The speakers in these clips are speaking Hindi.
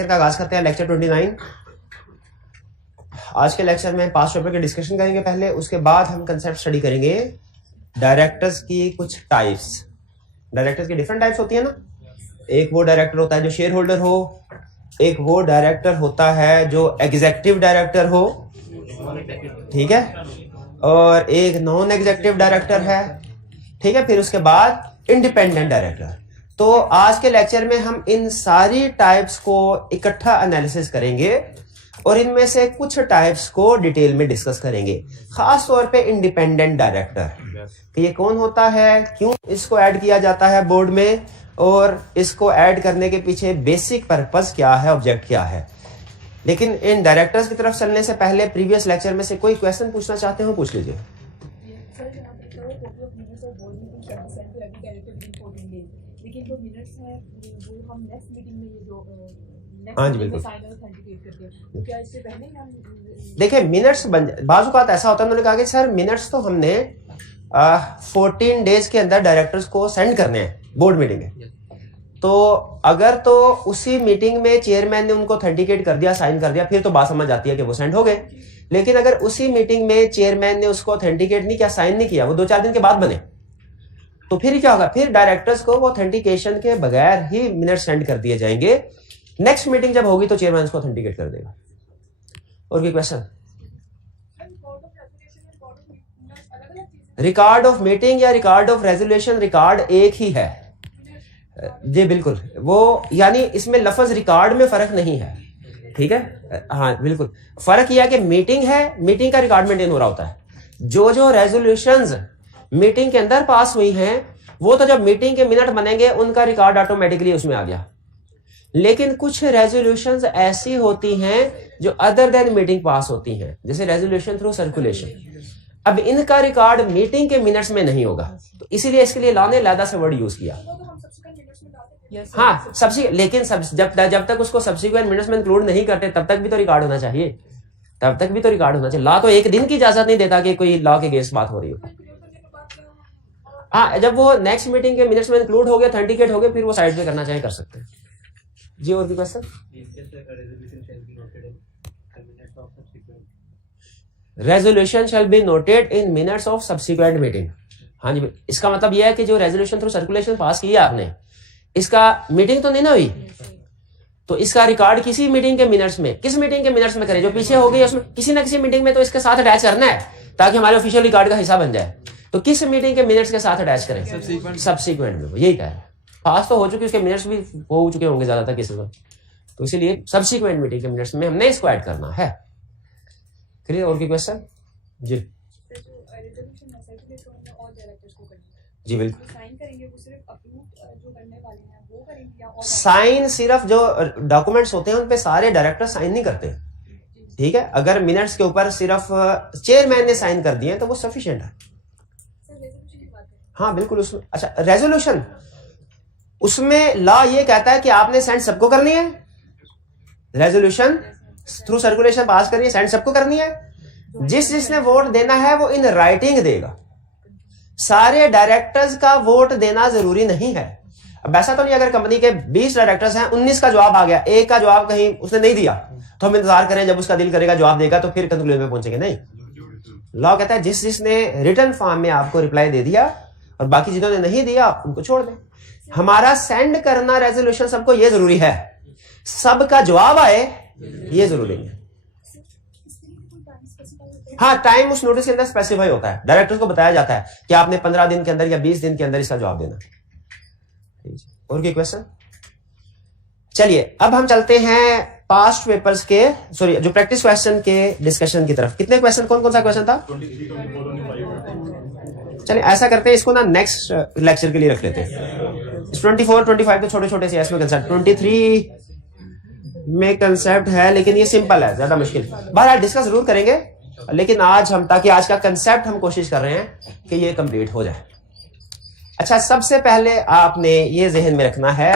लेक्चर का आगाज करते हैं, लेक्चर 29। आज के लेक्चर में पास्ट पेपर की डिस्कशन करेंगे पहले, उसके बाद हम कंसेप्ट स्टडी करेंगे डायरेक्टर्स की कुछ टाइप्स। डायरेक्टर्स की डिफरेंट टाइप्स होती है ना। एक वो डायरेक्टर होता है जो शेयर होल्डर हो, एक वो डायरेक्टर होता है जो एग्जीक्यूटिव डायरेक्टर हो, ठीक है, और एक नॉन एग्जीक्यूटिव डायरेक्टर है, ठीक है, फिर उसके बाद इंडिपेंडेंट डायरेक्टर। तो आज के लेक्चर में हम इन सारी टाइप्स को इकट्ठा एनालिसिस करेंगे और इनमें से कुछ टाइप्स को डिटेल में डिस्कस करेंगे, खास तौर पे इंडिपेंडेंट डायरेक्टर कि ये कौन होता है, क्यों इसको ऐड किया जाता है बोर्ड में, और इसको ऐड करने के पीछे बेसिक पर्पस क्या है, ऑब्जेक्ट क्या है। लेकिन इन डायरेक्टर्स की तरफ चलने से पहले प्रीवियस लेक्चर में से कोई क्वेश्चन पूछना चाहते हो, पूछ लीजिए। लेकिन जो मिनट्स है वो हम नेक्स्ट मीटिंग में ये जो हाँ जी बिल्कुल, तो क्या इससे पहले हम देखिए मिनट्स बाज़ ऐसा होता है, उन्होंने कहा कि सर मिनट्स तो हमने 14 डेज के अंदर डायरेक्टर्स को सेंड करने हैं बोर्ड मीटिंग में। तो अगर तो उसी मीटिंग में चेयरमैन ने उनको ऑथेंटिकेट कर दिया, साइन कर दिया, फिर तो बात समझ जाती है कि वो सेंड हो गए। लेकिन अगर उसी मीटिंग में चेयरमैन ने उसको ऑथेंटिकेट नहीं किया, साइन नहीं किया, वो 2-4 दिन के बाद बने, तो फिर क्या होगा, फिर डायरेक्टर्स को वो ऑथेंटिकेशन के बगैर ही मिनट सेंड कर दिए जाएंगे। नेक्स्ट मीटिंग जब होगी तो चेयरमैन उसको ऑथेंटिकेट कर देगा। और कोई क्वेश्चन? रिकॉर्ड ऑफ मीटिंग या रिकॉर्ड ऑफ रेजोल्यूशन, रिकॉर्ड एक ही है जी बिल्कुल। वो यानी इसमें लफ्ज रिकॉर्ड में फर्क नहीं है, ठीक है, हाँ बिल्कुल। फर्क यह है कि मीटिंग है, मीटिंग का रिकॉर्ड मेंटेन हो रहा होता है। जो रेजोल्यूशंस मीटिंग के अंदर पास हुई हैं वो तो जब मीटिंग के मिनट बनेंगे उनका रिकॉर्ड ऑटोमेटिकली उसमें आ गया। लेकिन कुछ रेजोल्यूशंस ऐसी होती हैं जो अदर देन मीटिंग पास होती हैं, जैसे रेजोल्यूशन थ्रू सर्कुलेशन। अब इनका रिकॉर्ड मीटिंग के मिनट्स में नहीं होगा, तो इसीलिए इसके लिए लॉ ने अलग से वर्ड यूज किया। हाँ लेकिन जब तक उसको सब्सिक्वेंट मिनट्स में इंक्लूड नहीं करते तब तक भी तो रिकॉर्ड होना चाहिए, तब तक भी तो रिकॉर्ड होना चाहिए। लॉ तो एक दिन की इजाजत नहीं देता कि कोई लॉ के अगेंस्ट बात हो रही हो। हाँ, जब वो नेक्स्ट मीटिंग के मिनट्स में इंक्लूड हो गए, ऑथेंटिकेट हो गए, फिर वो साइड पे करना चाहे कर सकते हैं जी। और भी question? Resolution shall be noted in minutes of subsequent meeting. हाँ जी, इसका मतलब यह है कि जो रेजोल्यूशन थ्रू सर्कुलेशन पास किया आपने, इसका मीटिंग तो नहीं ना हुई, तो इसका रिकॉर्ड किसी मीटिंग के मिनट्स में, किस मीटिंग के मिनट्स में करें, जो पीछे हो गई उसमें किसी ना किसी मीटिंग में तो इसके साथ अटैच करना है ताकि हमारे ऑफिशियल रिकॉर्ड का हिस्सा बन जाए। तो किस मीटिंग के मिनट्स के साथ अटैच करें? सब्सिक्वेंट में। यही कह रहा है, पास तो हो चुके, उसके मिनट्स भी हो चुके होंगे ज्यादातर केसेस में, तो इसीलिए सब्सिक्वेंट मीटिंग के मिनट्स में हमने इसको ऐड करना है। क्लियर? और की क्वेश्चन जी? जी बिल्कुल। साइन सिर्फ जो डॉक्यूमेंट्स होते हैं उन पे सारे डायरेक्टर साइन नहीं करते, ठीक है। अगर मिनट्स के ऊपर सिर्फ चेयरमैन ने साइन कर दिए तो वो सफिशिएंट है। हाँ बिल्कुल। उसमें अच्छा रेजोल्यूशन, उसमें लॉ ये कहता है कि आपने सेंड सबको करनी है, रेजोल्यूशन थ्रू सर्कुलेशन पास करनी है, सेंड सबको करनी है। जिसने वोट देना है वो इन राइटिंग देगा। सारे डायरेक्टर्स का वोट देना जरूरी नहीं है। अब ऐसा तो नहीं अगर कंपनी के 20 डायरेक्टर्स हैं, 19 का जवाब आ गया, एक का जवाब कहीं उसने नहीं दिया तो हम इंतजार करें जब उसका दिल करेगा जवाब देगा तो फिर कंक्लूजन पे पहुंचेंगे, नहीं। लॉ कहता है जिसने रिटन फॉर्म में आपको रिप्लाई दे दिया और बाकी जिन्होंने नहीं दिया उनको छोड़ दें। हमारा सेंड करना रेजोल्यूशन सबको ये जरूरी है, सबका जवाब आए ये जरूरी है। हाँ, टाइम उस नोटिस के अंदर स्पेसिफाई होता है, डायरेक्टर्स को बताया जाता है कि आपने 15 दिन के अंदर या 20 दिन के अंदर इसका जवाब देना। और कोई क्वेश्चन? चलिए अब हम चलते हैं पास्ट पेपर्स के, सॉरी जो प्रैक्टिस क्वेश्चन के डिस्कशन की तरफ। कितने क्वेश्चन, कौन कौन सा क्वेश्चन था? चलिए ऐसा करते हैं, इसको ना नेक्स्ट लेक्चर के लिए रख लेते हैं। 24, 25 तो छोटे छोटे से इसमें कंसेप्ट, 23 में कंसेप्ट है लेकिन ये सिंपल है, ज्यादा मुश्किल। बहरहाल डिस्कस जरूर करेंगे, लेकिन आज हम, ताकि आज का कंसेप्ट हम कोशिश कर रहे हैं कि ये कंप्लीट हो जाए। अच्छा, सबसे पहले आपने ये जहन में रखना है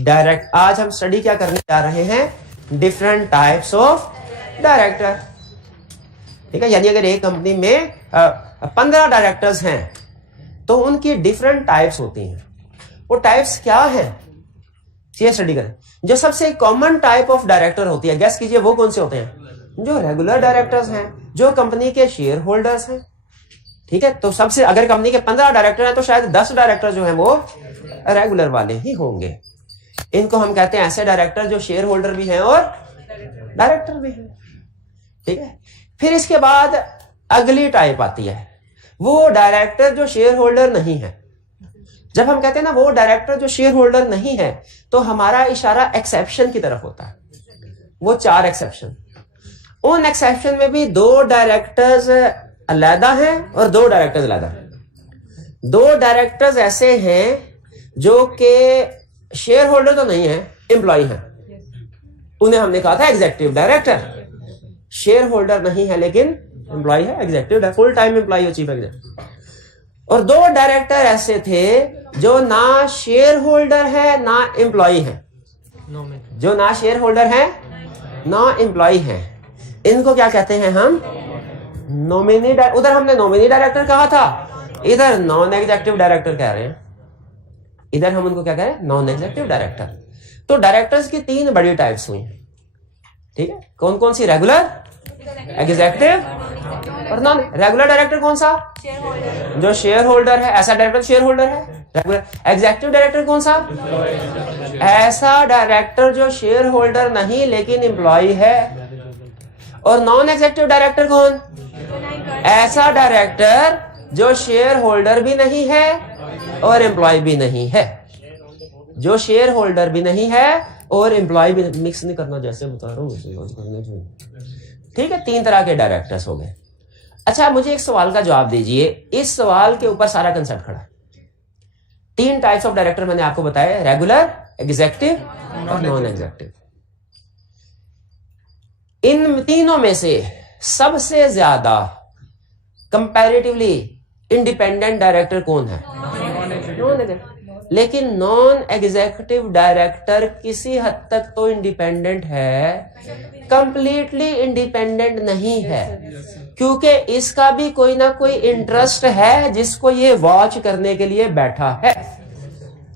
डायरेक्ट, आज हम स्टडी क्या करने जा रहे हैं, डिफरेंट टाइप्स ऑफ डायरेक्टर, ठीक है। यानी अगर एक कंपनी में 15 डायरेक्टर्स हैं तो उनकी डिफरेंट टाइप्स होती हैं। वो टाइप्स क्या हैं ये स्टडी करें। जो सबसे कॉमन टाइप ऑफ डायरेक्टर होती है, गेस कीजिए वो कौन से होते हैं? जो रेगुलर डायरेक्टर्स हैं, जो कंपनी के शेयर होल्डर्स हैं। ठीक है, तो सबसे अगर कंपनी के 15 डायरेक्टर हैं तो शायद 10 डायरेक्टर जो हैं वो रेगुलर वाले ही होंगे। इनको हम कहते हैं ऐसे डायरेक्टर जो शेयर होल्डर भी हैं और डायरेक्टर भी हैं। ठीक है, फिर इसके बाद अगली टाइप आती है, वो डायरेक्टर जो शेयर होल्डर नहीं है। जब हम कहते हैं ना वो डायरेक्टर जो शेयर होल्डर नहीं है, तो हमारा इशारा एक्सेप्शन की तरफ होता है। वो 4 एक्सेप्शन, उन एक्सेप्शन में भी 2 डायरेक्टर्स अलग हैं और 2 डायरेक्टर्स अलग हैं। 2 डायरेक्टर्स ऐसे हैं जो कि शेयर होल्डर तो नहीं है, एम्प्लॉय हैं। उन्हें हमने कहा था एग्जीक्यूटिव डायरेक्टर। शेयर होल्डर नहीं है लेकिन एम्प्लॉय है, एग्जीक्यूटिव फुल टाइम एम्प्लॉय हो, चीफ एग्जीक्यूटिव। और 2 डायरेक्टर ऐसे थे जो ना शेयर होल्डर है ना एम्प्लॉय है, जो ना शेयर होल्डर है ना एम्प्लॉय है। इनको क्या कहते हैं हम? नॉमिनी। उधर हमने नॉमिनी डायरेक्टर कहा था, इधर नॉन एग्जीक्यूटिव डायरेक्टर कह रहे हैं। इधर हम उनको क्या कह रहे हैं? Non executive director. तो डायरेक्टर्स की 3 बड़ी टाइप्स हुई हैं। ठीक है, कौन कौन सी? रेगुलर, एग्जीक्यूटिव और नॉन। रेगुलर डायरेक्टर कौन सा? जो शेयर होल्डर है, ऐसा डायरेक्टर शेयर होल्डर है, रेगुलर। एग्जीक्यूटिव डायरेक्टर कौन सा? ऐसा डायरेक्टर जो शेयर होल्डर नहीं लेकिन एम्प्लॉय है। और नॉन एग्जीक्यूटिव डायरेक्टर कौन? ऐसा डायरेक्टर जो शेयर होल्डर भी नहीं है और एम्प्लॉय भी नहीं है। जो शेयर होल्डर भी नहीं है और एम्प्लॉय भी, मिक्स नहीं करना जैसे बता रहा हूं। ठीक है, 3 तरह के डायरेक्टर्स हो गए। अच्छा, मुझे एक सवाल का जवाब दीजिए, इस सवाल के ऊपर सारा कंसेप्ट खड़ा है। 3 टाइप्स ऑफ डायरेक्टर मैंने आपको बताया, रेगुलर, एग्जीक्यूटिव और नॉन एग्जीक्यूटिव। इन तीनों में से सबसे ज्यादा कंपैरेटिवली इंडिपेंडेंट डायरेक्टर कौन है? लेकिन नॉन एग्जीक्यूटिव डायरेक्टर किसी हद तक तो इंडिपेंडेंट है, कंप्लीटली इंडिपेंडेंट नहीं है, क्योंकि इसका भी कोई ना कोई इंटरेस्ट है जिसको ये वॉच करने के लिए बैठा है।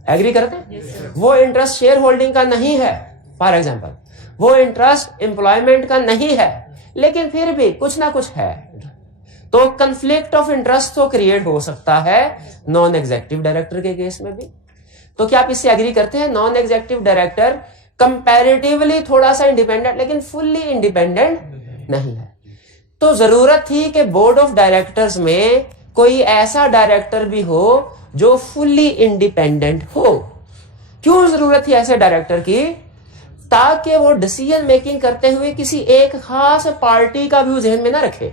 एग्री करते हैं? वो इंटरेस्ट शेयर होल्डिंग का नहीं है, फॉर एग्जाम्पल वो इंटरेस्ट एम्प्लॉयमेंट का नहीं है, लेकिन फिर भी कुछ ना कुछ है। तो कंफ्लिक्ट ऑफ इंटरेस्ट तो क्रिएट हो सकता है नॉन एग्जीक्यूटिव डायरेक्टर के केस में भी। तो क्या आप इससे एग्री करते हैं? नॉन एग्जीक्यूटिव डायरेक्टर कंपैरेटिवली थोड़ा सा इंडिपेंडेंट लेकिन फुल्ली इंडिपेंडेंट नहीं है। तो जरूरत थी कि बोर्ड ऑफ डायरेक्टर्स में कोई ऐसा डायरेक्टर भी हो जो फुल्ली इंडिपेंडेंट हो। क्यों जरूरत थी ऐसे डायरेक्टर की? ताकि वो डिसीजन मेकिंग करते हुए किसी एक खास पार्टी का व्यू ध्यान में ना रखे।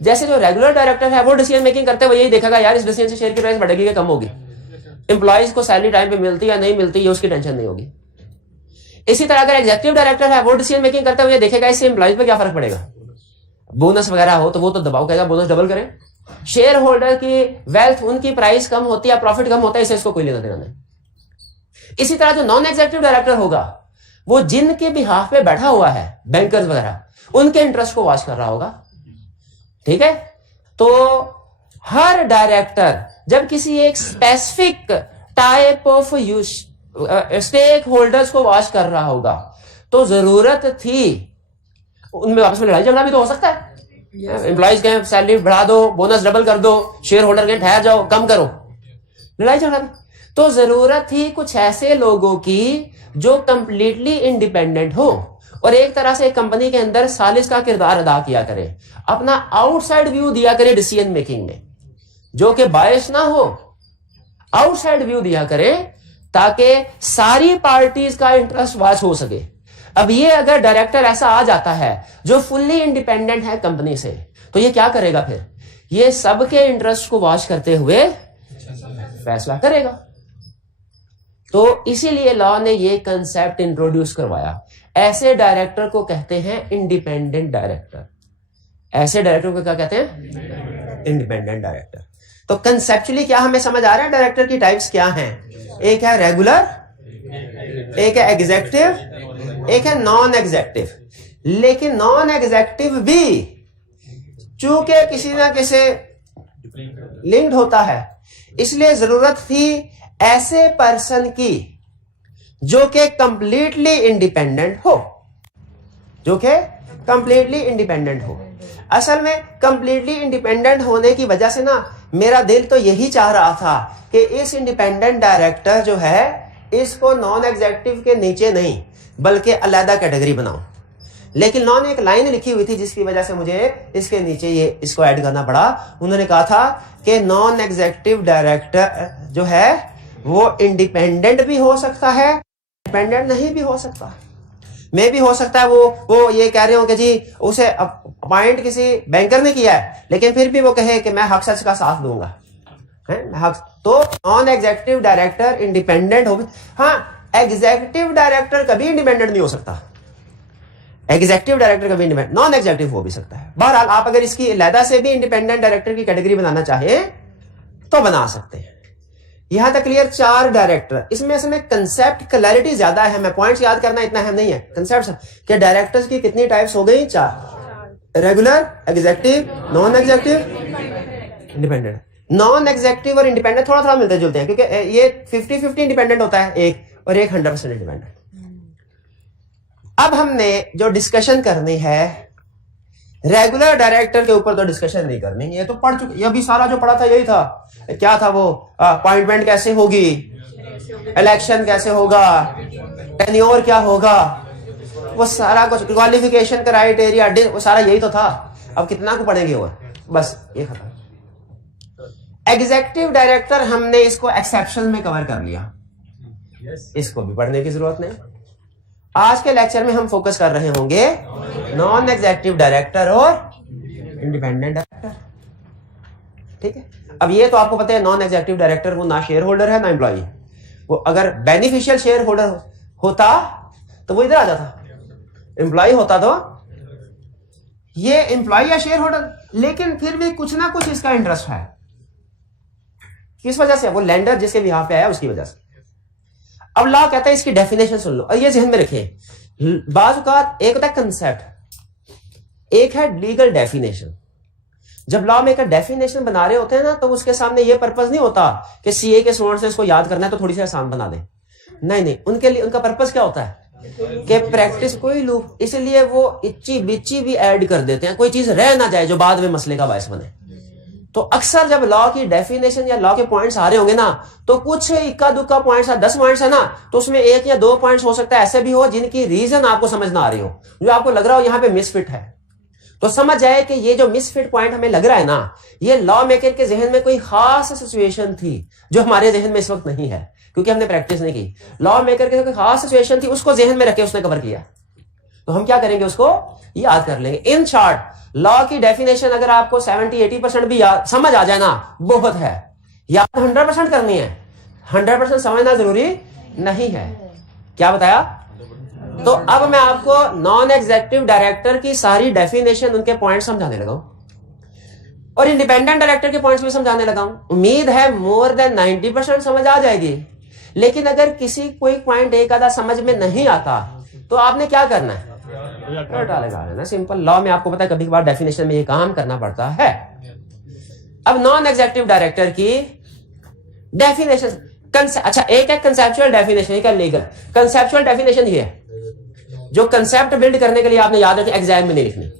जैसे जो रेगुलर डायरेक्टर है वो डिसीजन मेकिंग करते हुए यही देखेगा यार इस डिसीजन से शेयर की प्राइस बढ़ेगी या कम होगी, एम्प्लॉइज को सैलरी टाइम पे मिलती या नहीं मिलती, ये उसकी टेंशन नहीं होगी। इसी तरह अगर एग्जीक्यूटिव डायरेक्टर है वो डिसीजन मेकिंग करते हुए देखेगा इससे एम्प्लॉइज पे क्या फर्क पड़ेगा, बोनस वगैरह हो तो वो तो दबाव कहेगा बोनस डबल करें। शेयर होल्डर की वेल्थ, उनकी प्राइस कम होती है, प्रॉफिट कम होता है, इससे इसको कोई लेना देना नहीं। इसी तरह जो नॉन एग्जीक्यूटिव डायरेक्टर होगा वो जिनके बिहाफ पे बैठा हुआ है, बैंकर्स वगैरह, उनके इंटरेस्ट को वॉच कर रहा होगा। ठीक है, तो हर डायरेक्टर जब किसी एक specific type of stakeholders को वॉच कर रहा होगा तो जरूरत थी, उनमें आपस में लड़ाई झगड़ा भी तो हो सकता है। एम्प्लॉइज कहें सैलरी बढ़ा दो, बोनस डबल कर दो, शेयर होल्डर कहें ठहर जाओ, कम करो, लड़ाई झगड़ा। तो जरूरत थी कुछ ऐसे लोगों की जो कंप्लीटली इंडिपेंडेंट हो और एक तरह से कंपनी के अंदर सालिस का किरदार अदा किया करे, अपना आउटसाइड व्यू दिया करे डिसीजन मेकिंग में, जो कि बायस ना हो, आउटसाइड व्यू दिया करे ताकि सारी पार्टीज का इंटरेस्ट वॉच हो सके। अब ये अगर डायरेक्टर ऐसा आ जाता है जो फुल्ली इंडिपेंडेंट है कंपनी से, तो ये क्या करेगा फिर? ये सबके इंटरेस्ट को वॉच करते हुए फैसला करेगा। तो इसीलिए लॉ ने ये कंसेप्ट इंट्रोड्यूस करवाया। ऐसे डायरेक्टर को कहते हैं इंडिपेंडेंट डायरेक्टर। ऐसे डायरेक्टर को क्या कहते हैं? Independent director. तो कंसेप्चुअली क्या हमें समझ आ रहा है डायरेक्टर की टाइप्स क्या हैं? एक है रेगुलर, एक है एग्जीक्यूटिव, एक है नॉन एग्जीक्यूटिव। लेकिन नॉन एग्जीक्यूटिव भी चूंकि किसी ना किसी लिंक्ड होता है, इसलिए जरूरत थी ऐसे पर्सन की जो कि कंप्लीटली इंडिपेंडेंट हो, जो कि कंप्लीटली इंडिपेंडेंट हो। असल में कंप्लीटली इंडिपेंडेंट होने की वजह से ना मेरा दिल तो यही चाह रहा था कि इस इंडिपेंडेंट डायरेक्टर जो है इसको नॉन एग्जेक्टिव के नीचे नहीं बल्कि अलग कैटेगरी बनाऊं, लेकिन नॉन एक लाइन लिखी हुई थी जिसकी वजह से मुझे इसके नीचे ये इसको ऐड करना पड़ा। उन्होंने कहा था कि नॉन एग्जेक्टिव डायरेक्टर जो है वो इंडिपेंडेंट भी हो सकता है, इंडिपेंडेंट नहीं भी हो सकता। मैं भी हो सकता है वो ये कह रहे हो कि जी उसे अपॉइंट किसी बैंकर ने किया है लेकिन फिर भी वो कहे कि मैं हक सच का साथ दूंगा, है हक। तो नॉन एग्जेक्टिव डायरेक्टर इंडिपेंडेंट हो, हाँ एग्जेक्टिव डायरेक्टर कभी इंडिपेंडेंट नहीं हो सकता, एग्जेक्टिव डायरेक्टर कभी इंडिपेंडेंट, नॉन एग्जेक्टिव हो भी सकता है। बहरहाल आप अगर इसकी अलहदा से भी इंडिपेंडेंट डायरेक्टर की कैटेगरी बनाना चाहें तो बना सकते हैं। यहां तक क्लियर। 4 डायरेक्टर, इसमें असल में कंसेप्ट क्लैरिटी ज्यादा है, मैं पॉइंट्स याद करना इतना अहम नहीं है। कंसेप्ट कि डायरेक्टर्स की कितनी टाइप्स हो गई? 4, regular, executive, non executive, independent. Non executive और इंडिपेंडेंट थोड़ा थोड़ा मिलते जुलते हैं क्योंकि ये 50-50 इंडिपेंडेंट होता है एक, और एक 100% इंडिपेंडेंट। अब हमने जो डिस्कशन करनी है रेगुलर डायरेक्टर के ऊपर तो डिस्कशन नहीं करनी, ये तो पढ़ चुके, ये भी सारा जो पढ़ा था यही था। क्या था वो? अपॉइंटमेंट कैसे होगी, इलेक्शन कैसे होगा, टेन्योर क्या होगा, वो सारा कुछ, क्वालिफिकेशन क्राइटेरिया, वो सारा यही तो था। अब कितना को पढ़ेंगे और बस ये खत्म। एग्जेक्टिव डायरेक्टर हमने इसको एक्सेप्शन में कवर कर लिया, इसको भी पढ़ने की जरूरत नहीं। आज के लेक्चर में हम फोकस कर रहे होंगे नॉन एग्जेक्टिव डायरेक्टर और इंडिपेंडेंट डायरेक्टर, ठीक है। अब ये तो आपको पता है नॉन एग्जेक्टिव डायरेक्टर वो ना शेयर होल्डर है ना एम्प्लॉई। वो अगर बेनिफिशियल शेयर होल्डर होता तो वो इधर आ जाता, एम्प्लॉय होता तो ये एम्प्लॉय या शेयर होल्डर, लेकिन फिर भी कुछ ना कुछ इसका इंटरेस्ट है। किस वजह से? वो लेंडर जिसके भी यहां पे आया उसकी वजह से। अब लॉ कहता है, इसकी डेफिनेशन सुन लो और ये ध्यान में रखें। बाज़ औक़ात एक होता है कंसेप्ट, एक है लीगल डेफिनेशन। जब लॉ मेकर डेफिनेशन बना रहे होते हैं ना तो उसके सामने ये पर्पस नहीं होता कि सीए के स्टूडेंट से इसको याद करना है तो थोड़ी सी आसान बना दें। नहीं, उनके लिए उनका पर्पस क्या होता है कि प्रैक्टिस कोई लूप, इसलिए वो इच्ची बिच्ची भी ऐड कर देते हैं, कोई चीज रह ना जाए जो बाद में मसले का बायस बने। तो अक्सर जब लॉ की डेफिनेशन या लॉ के पॉइंट्स आ रहे होंगे ना तो कुछ इक्का दुक्का पॉइंट्स, 10 पॉइंट्स है ना, तो उसमें 1 या 2 पॉइंट्स हो सकता है ऐसे भी हो जिनकी रीजन आपको समझ ना आ रही हो, जो आपको लग रहा हो यहां पे मिसफिट है। तो समझ जाए कि ये जो मिसफिट पॉइंट हमें लग रहा है ना, ये लॉ मेकर के जहन में कोई खास सिचुएशन थी जो हमारे जहन में इस वक्त नहीं है क्योंकि हमने प्रैक्टिस नहीं की। लॉ मेकर के कोई खास सिचुएशन थी, उसको जहन में रखे उसने कवर किया, तो हम क्या करेंगे, उसको याद कर लेंगे। इन शॉर्ट लॉ की डेफिनेशन अगर आपको 70-80% भी याद समझ आ जाए ना, बहुत है। याद 100% करनी है, 100% समझना जरूरी नहीं है। क्या बताया? तो अब मैं आपको नॉन एग्जेक्टिव डायरेक्टर की सारी डेफिनेशन, उनके पॉइंट समझाने लगा हूं और इंडिपेंडेंट डायरेक्टर के पॉइंट्स भी समझाने लगा हूं। उम्मीद है मोर देन 90% समझ आ जाएगी। लेकिन अगर किसी कोई पॉइंट एक आधा समझ में नहीं आता तो आपने क्या करना है, लगा लेना, सिंपल। लॉ में आपको पता है कभी कभार डेफिनेशन में ये काम करना पड़ता है। अब नॉन एग्जेक्टिव डायरेक्टर की डेफिनेशन, अच्छा एक है कंसेप्चुअल डेफिनेशन, एक है लीगल। कंसेप्चुअल डेफिनेशन ये है जो कंसेप्ट बिल्ड करने के लिए आपने याद रखी, एग्जाम में नहीं लिखनी।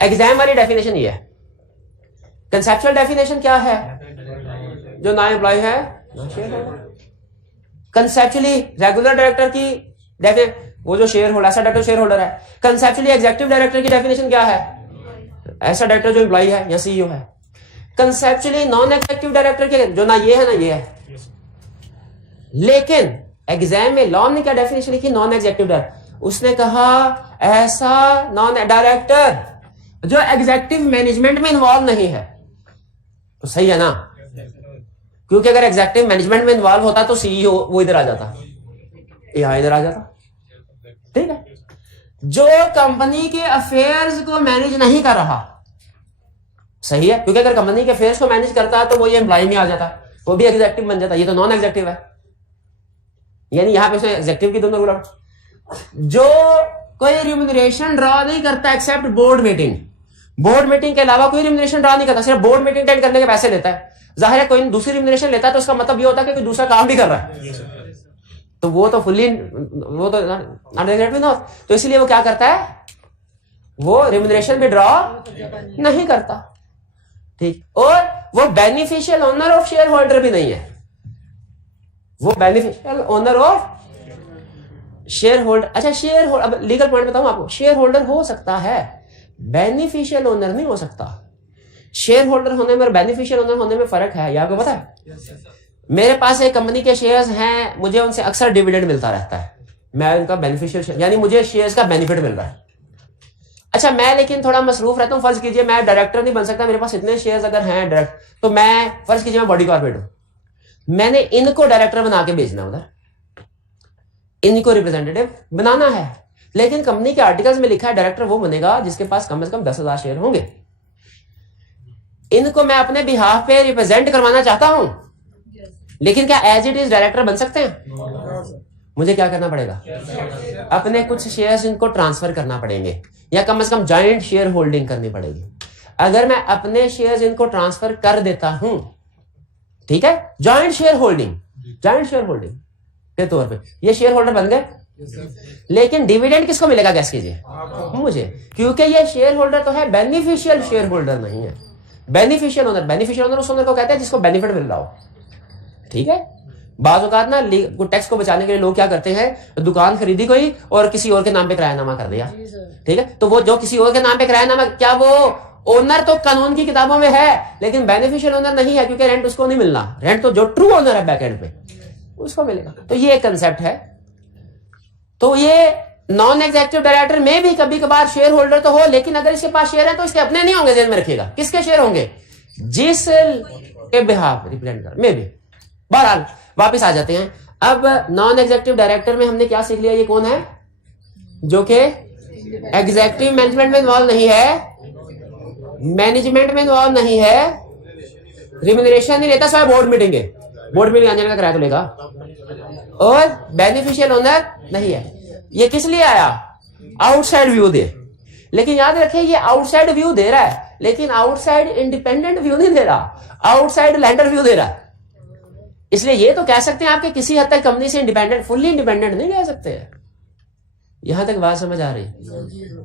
एग्जाम वाली डेफिनेशन ये है। कंसेप्चुअल डेफिनेशन क्या है? जो ना एम्प्लॉय है ना share holder. Conceptually regular director की डेफिनेशन, वो जो शेयर होल्डर, ऐसा डायरेक्टर शेयर होल्डर है। कंसेप्चुअली एग्जेक्टिव डायरेक्टर की डेफिनेशन क्या है? ऐसा डायरेक्टर जो एम्प्लॉय है या सीईओ है। कंसेप्चुअली नॉन एग्जेक्टिव डायरेक्टर के जो ना ये है ना ये है। लेकिन एग्जाम में लॉ ने क्या डेफिनेशन लिखी? नॉन एग्जेक्टिव डायरेक्टर, उसने कहा ऐसा नॉन डायरेक्टर जो एग्जेक्टिव मैनेजमेंट में इन्वॉल्व नहीं है। तो सही है ना, क्योंकि अगर एग्जेक्टिव मैनेजमेंट में इन्वॉल्व होता तो सीईओ वो इधर आ जाता, यहां इधर आ जाता, ठीक है। जो कंपनी के अफेयर्स को मैनेज नहीं कर रहा, सही है, क्योंकि अगर कंपनी के अफेयर्स को मैनेज करता है तो वो ये एम्प्लॉय में आ जाता, वो भी एग्जेक्टिव बन जाता, ये तो नॉन एग्जेक्टिव है। यानी यहां पे एग्जेक्टिव की दोनों उलट। जो कोई रिम्यूनरेशन ड्रॉ नहीं करता except board meeting, board meeting के अलावा कोई रिम्यूनरेशन ड्रॉ नहीं करता, सिर्फ बोर्ड मीटिंग अटेंड करने के पैसे लेता है। जाहिर है कोई दूसरी रिम्यूनरेशन लेता है तो उसका मतलब ये होता है कि कोई दूसरा काम भी कर रहा है। तो वो तो फुल्ली वो तो अनरिजर्वेड ना, तो इसलिए वो क्या करता है, वो रिम्यूनरेशन भी ड्रॉ नहीं करता, ठीक। और वो beneficial owner of share holder भी नहीं है, वो beneficial owner of share holder. अच्छा शेयर होल्डर, अब लीगल पॉइंट बताऊं आपको, शेयर होल्डर हो सकता है, बेनिफिशियल ओनर नहीं हो सकता। शेयर होल्डर होने में और बेनिफिशियल ओनर होने में फर्क है, ये आपको पता है? मेरे पास एक कंपनी के शेयर्स हैं, मुझे उनसे अक्सर डिविडेंड मिलता रहता है, मैं उनका बेनिफिशियल यानी मुझे शेयर्स का बेनिफिट मिल रहा है। अच्छा मैं लेकिन थोड़ा मसरूफ रहता हूं, फर्ज कीजिए मैं डायरेक्टर नहीं बन सकता, मेरे पास इतने शेयर्स अगर हैं डायरेक्ट, तो मैं फर्ज कीजिए मैं बॉडी कॉर्पोरेट हूं, मैंने इनको डायरेक्टर बना के भेजना उधर, इनको रिप्रेजेंटेटिव बनाना है, लेकिन कंपनी के आर्टिकल्स में लिखा है डायरेक्टर वो बनेगा जिसके पास कम से कम 10,000 शेयर होंगे। इनको मैं अपने बिहाफ पे रिप्रेजेंट करवाना चाहता हूं, लेकिन क्या एज इट इज डायरेक्टर बन सकते हैं? मुझे क्या करना पड़ेगा? अपने कुछ शेयर्स इनको ट्रांसफर करना पड़ेंगे, या कम से कम जॉइंट शेयर होल्डिंग करनी पड़ेगी। अगर मैं अपने शेयर्स इनको ट्रांसफर कर देता हूं, ठीक है, जॉइंट शेयर होल्डिंग के तौर पे ये शेयर होल्डर बन गए, लेकिन डिविडेंड किसको मिलेगा? गैस कीजिए, मुझे, क्योंकि ये शेयर होल्डर तो है, बेनिफिशियल शेयर होल्डर नहीं है। बेनिफिशियल ओनर उस ओनर को कहते हैं जिसको बेनिफिट मिल रहा हो, ठीक है। बाज़ औक़ात ना टैक्स को बचाने के लिए लोग क्या करते हैं, दुकान खरीदी कोई और किसी और के नाम पे किरायानामा कर दिया, ठीक है, तो वो जो किसी और के नाम पे किरायानामा, क्या वो ओनर तो कानून की किताबों में है, लेकिन बेनिफिशियल ओनर नहीं है, क्योंकि रेंट उसको नहीं मिलना, रेंट तो जो ट्रू ओनर है बैकएंड पे उसको मिलेगा। तो ये एक कंसेप्ट है। तो ये नॉन एग्जीक्यूटिव डायरेक्टर में भी कभी कभार शेयर होल्डर तो हो, लेकिन अगर इसके पास शेयर है तो इसके अपने नहीं होंगे, ध्यान में रखिएगा। किसके शेयर होंगे? जिस के बिहाफ रिप्रेजेंट कर में भी। बहरहाल वापिस आ जाते हैं। अब नॉन एग्जीक्यूटिव डायरेक्टर में हमने क्या सीख लिया? ये कौन है? जो कि एग्जीक्यूटिव मैनेजमेंट में इन्वॉल्व नहीं है, मैनेजमेंट में इन्वॉल्व नहीं है, रिम्यूनरेशन नहीं लेता, सिवाय बोर्ड मीटिंग आने का किराया तो लेगा, और बेनिफिशियल ओनर नहीं है। ये किस लिए आया? आउटसाइड व्यू दे। लेकिन याद रखिए ये आउटसाइड व्यू दे रहा है, लेकिन आउटसाइड इंडिपेंडेंट व्यू नहीं दे रहा, आउटसाइड लैंडर व्यू दे रहा है। इसलिए ये तो कह सकते हैं आपके किसी हद तक कंपनी से इंडिपेंडेंट, फुल्ली इंडिपेंडेंट नहीं कह सकते हैं। यहां तक बात समझ आ रही है?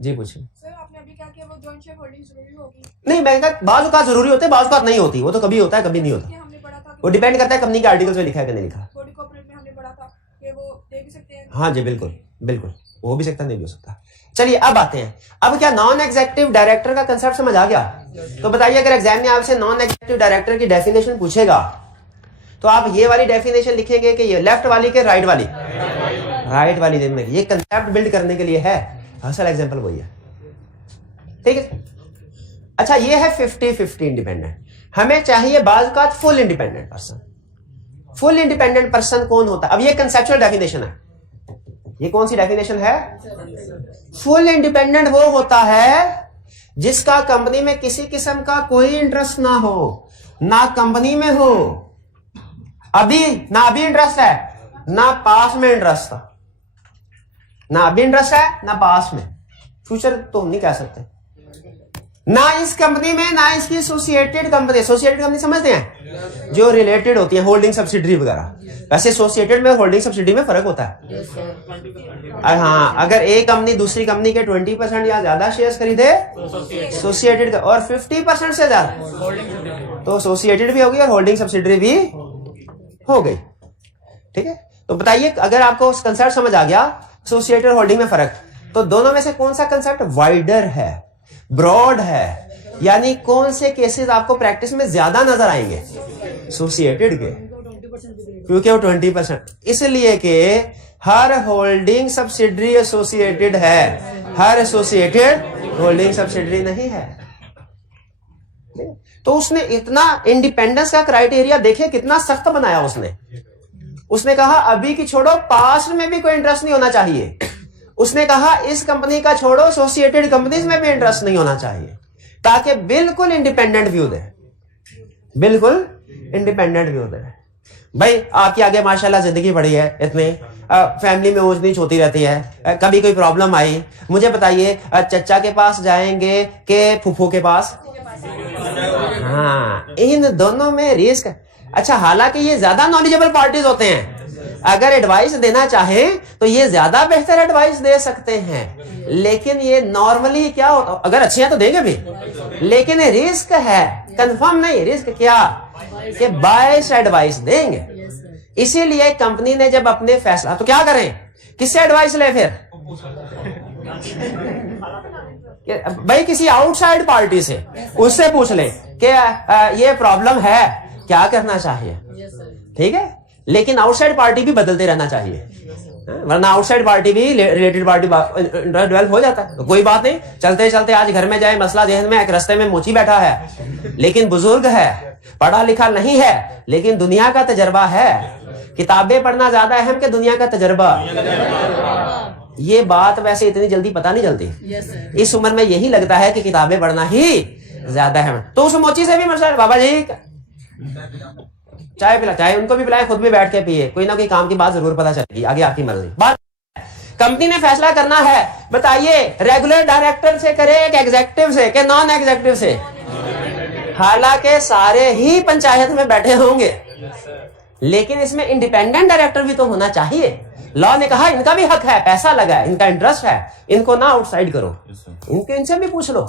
जी पूछिए। सर आपने अभी क्या किया, वो जॉइंट शेयर होल्डिंग जरूरी होगी? नहीं, मैं कहता बाज़ औक़ात जरूरी होते हैं, बाज़ औक़ात नहीं होती। वो तो कभी होता है कभी नहीं होता, हमने पढ़ा था वो डिपेंड करता है कंपनी के आर्टिकल्स में लिखा है कि नहीं लिखा। बॉडी कॉर्पोरेट में हमने पढ़ा था कि वो दे भी सकते हैं। हाँ जी बिल्कुल बिल्कुल, हो भी सकता नहीं भी हो सकता। चलिए अब आते हैं, अब क्या नॉन एग्जीक्यूटिव डायरेक्टर का कंसेप्ट समझ आ गया? तो बताइए अगर एग्जाम में आपसे नॉन एग्जीक्यूटिव डायरेक्टर की डेफिनेशन पूछेगा तो आप ये वाली डेफिनेशन लिखेंगे कि ये लेफ्ट वाली के राइट वाली? राइट वाली देने की। ये कंसेप्ट बिल्ड करने के लिए है, असल एग्जांपल वही है, ठीक है। अच्छा ये है 50-50 इंडिपेंडेंट। हमें चाहिए बाज़ औक़ात full independent person. Full independent person कौन होता है? अब ये कंसेप्चुअल डेफिनेशन है। ये कौन सी डेफिनेशन है? फुल इंडिपेंडेंट वो होता है जिसका कंपनी में किसी किस्म का कोई इंटरेस्ट ना हो, ना कंपनी में हो, अभी इंटरेस्ट है, ना पास में इंटरेस्ट था, ना अभी इंटरेस्ट है ना पास में, फ्यूचर तो हम नहीं कह सकते, ना इस कंपनी में ना इसकी एसोसिएटेड कंपनी समझते हैं जो रिलेटेड होती है, होल्डिंग सब्सिडरी वगैरह। वैसे एसोसिएटेड में होल्डिंग सब्सिडरी में फर्क होता है। हाँ, अगर एक कंपनी दूसरी कंपनी के 20% या ज्यादा शेयर्स खरीदे एसोसिएटेड, और 50% से ज्यादा तो एसोसिएटेड भी होगी और होल्डिंग सब्सिडरी भी हो गई, ठीक है। तो बताइए अगर आपको कंसेप्ट समझ आ गया एसोसिएटेड होल्डिंग में फर्क, तो दोनों में से कौन सा कंसेप्ट वाइडर है, ब्रॉड है, यानी कौन से केसेस आपको प्रैक्टिस में ज्यादा नजर आएंगे? एसोसिएटेड के, क्योंकि वो 20%, इसलिए कि हर होल्डिंग सब्सिडरी एसोसिएटेड है, हर एसोसिएटेड होल्डिंग सब्सिडरी नहीं है। तो उसने इतना इंडिपेंडेंस का क्राइटेरिया देखे कितना सख्त बनाया उसने कहा अभी की छोड़ो, पास्ट में भी कोई इंटरेस्ट नहीं होना चाहिए। उसने कहा इस कंपनी का छोड़ो, एसोसिएटेड कंपनीज में भी इंटरेस्ट नहीं होना चाहिए, ताकि बिल्कुल इंडिपेंडेंट व्यू दे, बिल्कुल इंडिपेंडेंट व्यू दे। भाई आपके आगे माशाल्लाह जिंदगी बड़ी है, इतने फैमिली में ऊंच नीच होती रहती है, कभी कोई प्रॉब्लम आई, मुझे बताइए चचा के पास जाएंगे के फूफो के पास? हाँ, इन दोनों में रिस्क। अच्छा हालांकि ये ज्यादा नॉलेजेबल पार्टीज होते हैं, अगर एडवाइस देना चाहें तो ये ज्यादा बेहतर एडवाइस दे सकते हैं, लेकिन ये नॉर्मली क्या होता, अगर अच्छे हैं तो देंगे भी, लेकिन रिस्क है, कंफर्म नहीं, रिस्क क्या कि बायस एडवाइस देंगे। इसीलिए कंपनी ने जब अपने फैसला, तो क्या करें, किससे एडवाइस ले फिर, भाई किसी आउटसाइड पार्टी से, उससे पूछ ले कि ये प्रॉब्लम है, क्या करना चाहिए, ठीक है। लेकिन आउटसाइड पार्टी भी बदलते रहना चाहिए, वरना आउटसाइड पार्टी भी रिलेटेड पार्टी डेवलप हो जाता है। तो कोई बात नहीं, चलते चलते आज घर में जाए, मसला जहन में, एक रास्ते में मोची बैठा है लेकिन बुजुर्ग है, पढ़ा लिखा नहीं है, लेकिन दुनिया का तजर्बा है। किताबें पढ़ना ज्यादा अहम कि दुनिया का तजर्बा। ये बात वैसे इतनी जल्दी पता नहीं चलती, इस उम्र में यही लगता है कि किताबें पढ़ना ही ज्यादा है। तो उस मोची से भी मसला, बाबा जी चाय पिला, चाय उनको भी पिलाए, खुद भी बैठ के पिए, कोई ना कोई काम की बात जरूर पता चलेगी, आगे आपकी मर्जी। बात कंपनी ने फैसला करना है, बताइए रेगुलर डायरेक्टर से करे कि एग्जीक्यूटिव से कि नॉन एग्जीक्यूटिव से, हालांकि सारे ही पंचायत में बैठे होंगे, लेकिन इसमें इंडिपेंडेंट डायरेक्टर भी तो होना चाहिए। लॉ ने कहा इनका भी हक है, पैसा लगा है, इनका इंटरेस्ट है, इनको ना आउटसाइड करो, इनसे भी पूछ लो,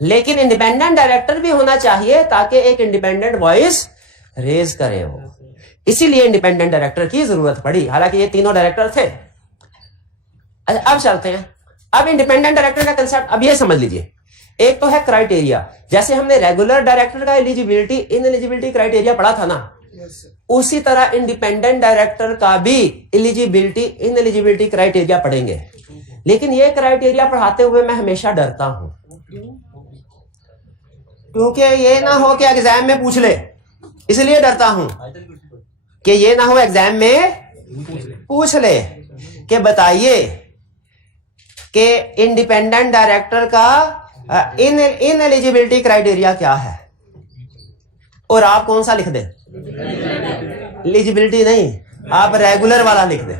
लेकिन इंडिपेंडेंट डायरेक्टर भी होना चाहिए ताकि एक इंडिपेंडेंट वॉइस रेज करे हो। इसीलिए इंडिपेंडेंट डायरेक्टर की जरूरत पड़ी, हालांकि ये तीनों डायरेक्टर थे। अच्छा अब चलते हैं, अब इंडिपेंडेंट डायरेक्टर का कंसेप्ट अब ये समझ लीजिए। एक तो है क्राइटेरिया, जैसे हमने रेगुलर डायरेक्टर का एलिजिबिलिटी इनएलिजिबिलिटी क्राइटेरिया पढ़ा था ना, उसी तरह इंडिपेंडेंट डायरेक्टर का भी एलिजिबिलिटी इनएलिजिबिलिटी क्राइटेरिया पढ़ेंगे। लेकिन ये क्राइटेरिया पढ़ाते हुए मैं हमेशा डरता हूं, क्योंकि ये ना हो कि एग्जाम में पूछ ले, इसलिए डरता हूं कि ये ना हो एग्जाम में पूछ ले कि बताइए कि इंडिपेंडेंट डायरेक्टर का इनएलिजिबिलिटी क्राइटेरिया क्या है, और आप कौन सा लिख दें, एलिजिबिलिटी नहीं, आप रेगुलर वाला लिख दें,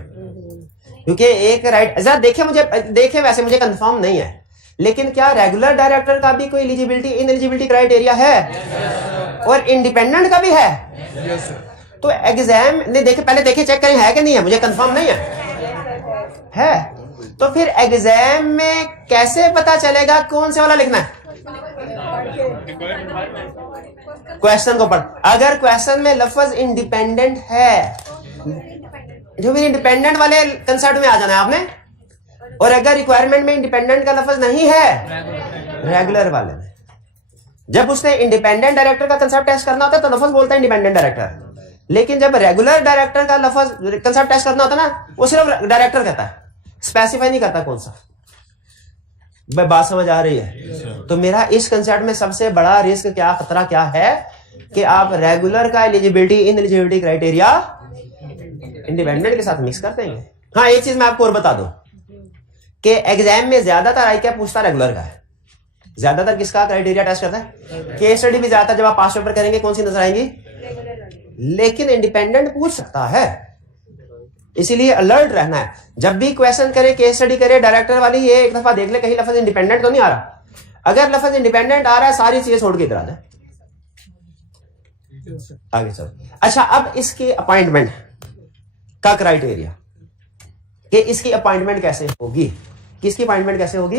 क्योंकि एक राइट जरा देखे वैसे मुझे कंफर्म नहीं है, लेकिन क्या रेगुलर डायरेक्टर का भी कोई एलिजिबिलिटी इनएलिजिबिलिटी क्राइटेरिया है और इंडिपेंडेंट का भी है? तो एग्जाम ने पहले देखे चेक करें है कि नहीं है, मुझे कंफर्म नहीं है। तो फिर एग्जाम में कैसे पता चलेगा कौन से वाला लिखना है? क्वेश्चन को पढ़, अगर क्वेश्चन में लफ्ज इंडिपेंडेंट है, जो भी इंडिपेंडेंट वाले कंसेप्ट में आ जाना है आपने, और अगर रिक्वायरमेंट में इंडिपेंडेंट का लफ्ज नहीं है रेगुलर वाले में, जब उसने इंडिपेंडेंट डायरेक्टर का कंसेप्ट टेस्ट करना होता है तो लफ्ज बोलता है इंडिपेंडेंट डायरेक्टर, लेकिन जब रेगुलर डायरेक्टर का लफ्ज कंसेप्ट टेस्ट करना होता है ना, वो सिर्फ डायरेक्टर कहता है, स्पेसिफाई नहीं करता कौन सा। बात समझ आ रही है? तो मेरा इस कंसेप्ट में सबसे बड़ा रिस्क क्या, खतरा क्या है कि आप रेगुलर का एलिजिबिलिटी इनएलिजिबिलिटी क्राइटेरिया इंडिपेंडेंट के साथ मिक्स कर देंगे। हाँ, एक चीज मैं आपको और बता दूं कि एग्जाम में ज्यादातर आई क्या पूछता रेगुलर का है, ज्यादातर किसका क्राइटेरिया टेस्ट करता है? केस स्टडी भी ज्यादातर जब आप पास पेपर करेंगे कौन सी नजर आएंगी? लेकिन इंडिपेंडेंट पूछ सकता है, इसीलिए अलर्ट रहना है। जब भी क्वेश्चन करे, केस स्टडी करे, डायरेक्टर वाली ये एक दफा देख ले कहीं लफ्ज इंडिपेंडेंट तो नहीं आ रहा। अगर लफ्ज इंडिपेंडेंट आ रहा है सारी चीजें छोड़ के इधर आ जाए, आगे चलो। अच्छा, अब इसकी अपॉइंटमेंट का क्राइटेरिया कि इसकी अपॉइंटमेंट कैसे होगी, किसकी अपॉइंटमेंट कैसे होगी?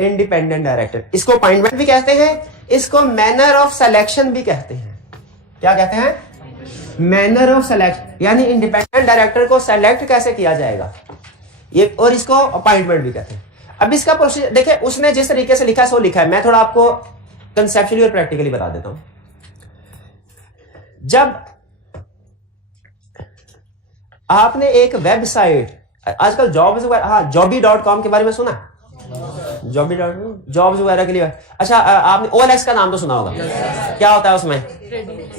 Independent director. इसको अपॉइंटमेंट भी कहते हैं, इसको मैनर ऑफ सिलेक्शन भी कहते हैं। क्या कहते हैं? मैनर ऑफ सिलेक्शन, यानी इंडिपेंडेंट डायरेक्टर को सेलेक्ट कैसे किया जाएगा ये, और इसको अपॉइंटमेंट भी कहते हैं। अब इसका प्रोसीजर देखिए, उसने जिस तरीके से लिखा है सो लिखा है, मैं थोड़ा आपको कंसेप्चुअली और प्रैक्टिकली बता देता हूं। जब आपने एक वेबसाइट, आजकल जॉब्स, हाँ jobby.com के बारे में सुना? जॉब्स वगैरह के लिए। अच्छा, आपने OLX का नाम तो सुना होगा। क्या होता है उसमें?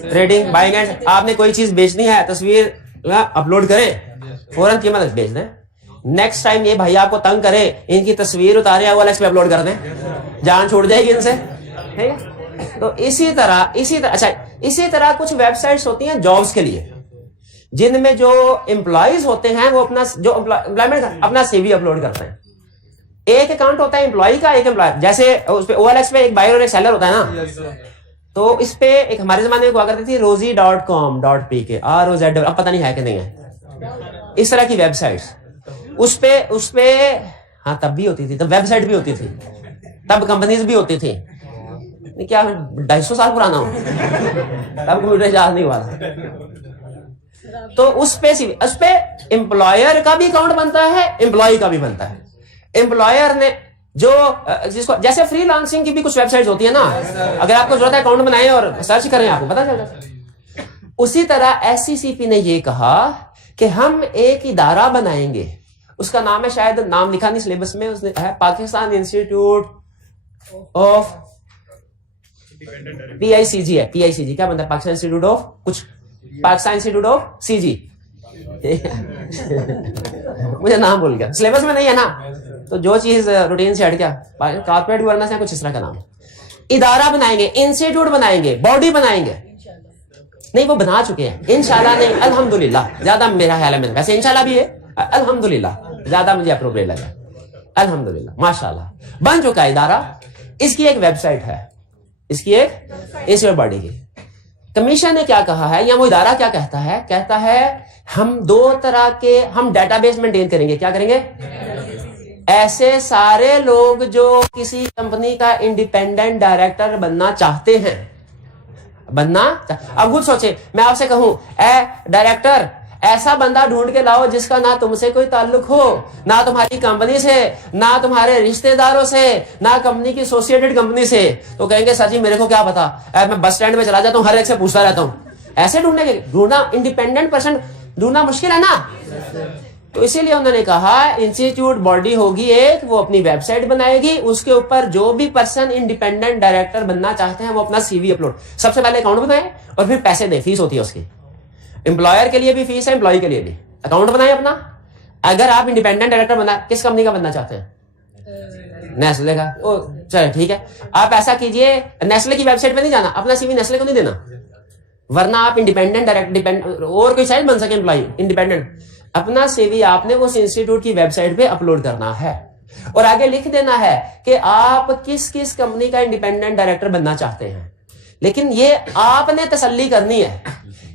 Trading, buying and. आपने कोई चीज बेचनी है, तस्वीर अपलोड करें, फौरन कीमत बेच दें। नेक्स्ट टाइम ये भैया आपको तंग करे, इनकी तस्वीर उतारे OLX पे अपलोड कर दें, जान छूट जाएगी इनसे, ठीक है? तो इसी तरह कुछ वेबसाइट्स होती हैं जॉब्स के लिए, जिनमें जो एम्प्लॉइज होते हैं वो अपना जो एम्प्लॉयमेंट अपना CV अपलोड करते हैं। एक अकाउंट होता है एम्प्लॉय का, एक एम्प्लॉय, जैसे उस पे OLX पे एक बायर और एक सेलर होता है ना, तो इस पे एक हमारे जमाने में हुआ करती थी rosie.com.pk ROZ, अब पता नहीं है कि नहीं है, इस तरह की वेबसाइट्स। उस पे हाँ तब भी होती थी, तब वेबसाइट भी होती थी, तब कंपनीज भी होती थी। क्या 250 साल पुराना हो, तब कंप्यूटर इजाद नहीं हुआ था। तो उस पे एम्प्लॉयर का भी अकाउंट बनता है, एम्प्लॉय का भी बनता है। एम्प्लॉयर ने जो जिसको जैसे फ्रीलांसिंग की भी कुछ वेबसाइट्स होती है ना, अगर आपको जरूरत है अकाउंट बनाएं और सर्च करें आपको पता चल जाता है। उसी तरह SCCP ने ये कहा कि हम एक इदारा बनाएंगे, उसका नाम है, शायद नाम लिखा नहीं सिलेबस में, उसने है पाकिस्तान इंस्टीट्यूट ऑफ PICG है। PICG क्या बनता है? पाकिस्तान इंस्टीट्यूट ऑफ कुछ, पाकिस्तान इंस्टीट्यूट ऑफ CG मुझे नाम भूल गया, सिलेबस में नहीं है ना, तो जो चीज रूटीन से हट गया, कारपोरेट गवर्नेंस है कुछ इस तरह का नाम। इदारा बनाएंगे, इंस्टीट्यूट बनाएंगे, बॉडी बनाएंगे। नहीं वो बना चुके हैं, इंशाल्लाह नहीं अल्हम्दुलिल्लाह, ज्यादा मेरा ख्याल है, वैसे इंशाल्लाह भी है, अल्हम्दुलिल्लाह ज्यादा मुझे अप्रोप्रिएट लगा, अल्हम्दुलिल्लाह माशाल्लाह बन चुका है इदारा। इसकी एक वेबसाइट है, इसकी एक इंस्टीट्यूट बॉडी की। कमीशन ने क्या कहा है, या वो इदारा क्या कहता है? कहता है हम 2 तरह के हम डेटाबेस मेंटेन करेंगे। क्या करेंगे? ऐसे सारे लोग जो किसी कंपनी का इंडिपेंडेंट डायरेक्टर बनना चाहते हैं, अब खुद सोचे, मैं आपसे कहूं ए डायरेक्टर ऐसा बंदा ढूंढ के लाओ जिसका ना तुमसे कोई ताल्लुक हो, ना तुम्हारी कंपनी से, ना तुम्हारे रिश्तेदारों से, ना कंपनी की एसोसिएटेड कंपनी से। तो कहेंगे सर जी मेरे को क्या पता, मैं बस स्टैंड में चला जाता हूं, हर एक से पूछता रहता हूं। ऐसे ढूंढना इंडिपेंडेंट पर्सन ढूंढना मुश्किल है ना। तो इसीलिए उन्होंने कहा इंस्टीट्यूट बॉडी होगी एक, वो अपनी वेबसाइट बनाएगी, उसके ऊपर जो भी पर्सन इंडिपेंडेंट डायरेक्टर बनना चाहते हैं वो अपना CV अपलोड, सबसे पहले अकाउंट बनाए और फिर पैसे दे, फीस होती है उसकी। एम्प्लॉयर के लिए भी फीस है, एम्प्लॉय के लिए भी। अकाउंट बनाए अपना। अगर आप इंडिपेंडेंट डायरेक्टर बना, किस कंपनी का बनना चाहते हैं? नेस्ले का। ओ चलो ठीक है, आप ऐसा कीजिए, नेस्ले की वेबसाइट पे नहीं जाना, अपना CV नेस्ले को नहीं देना, वरना आप इंडिपेंडेंट डायरेक्टर और कोई शायद बन सके एम्प्लॉय इंडिपेंडेंट। अपना CV आपने उस इंस्टीट्यूट की वेबसाइट पे अपलोड करना है और आगे लिख देना है कि आप किस किस कंपनी का इंडिपेंडेंट डायरेक्टर बनना चाहते हैं। लेकिन ये आपने तसल्ली करनी है,